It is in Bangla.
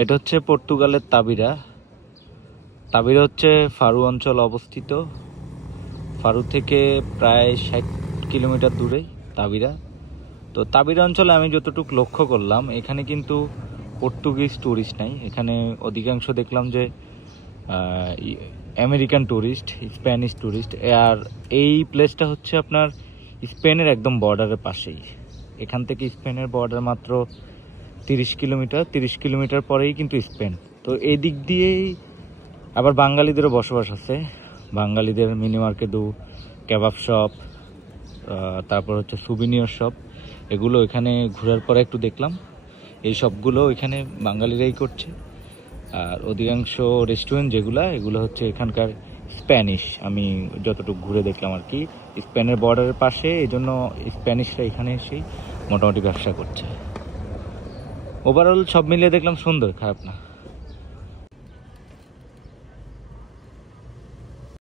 এটা হচ্ছে পর্তুগালের তাবিরা। তাবিরা হচ্ছে ফারু অঞ্চল অবস্থিত। ফারু থেকে প্রায় 60 কিলোমিটার দূরে তাবিরা। তো তাবিরা অঞ্চলে আমি যতটুকু লক্ষ্য করলাম, এখানে কিন্তু পর্তুগিজ ট্যুরিস্ট নাই। এখানে অধিকাংশ দেখলাম যে আমেরিকান ট্যুরিস্ট, স্প্যানিশ ট্যুরিস্ট। আর এই প্লেসটা হচ্ছে আপনার স্পেনের একদম বর্ডারের পাশেই। এখান থেকে স্পেনের বর্ডার মাত্র 30 কিলোমিটার পরেই কিন্তু স্পেন। তো এই দিক দিয়েই আবার বাঙালিদেরও বসবাস আছে। বাঙালিদের মিনি মার্কেটও, কেবাব শপ, তারপর হচ্ছে সুভিনিয়র শপ, এগুলো এখানে ঘোরার পরে একটু দেখলাম। এই সবগুলো এখানে বাঙালিরাই করছে। আর অধিকাংশ রেস্টুরেন্ট এগুলো হচ্ছে এখানকার স্প্যানিশ। আমি যতটুকু ঘুরে দেখলাম আর কি, স্পেনের বর্ডারের পাশে, এই জন্য স্প্যানিশরা এখানে এসেই মোটামুটি ব্যবসা করছে। ওভারঅল সব মিলিয়ে দেখলাম সুন্দর, খারাপ না।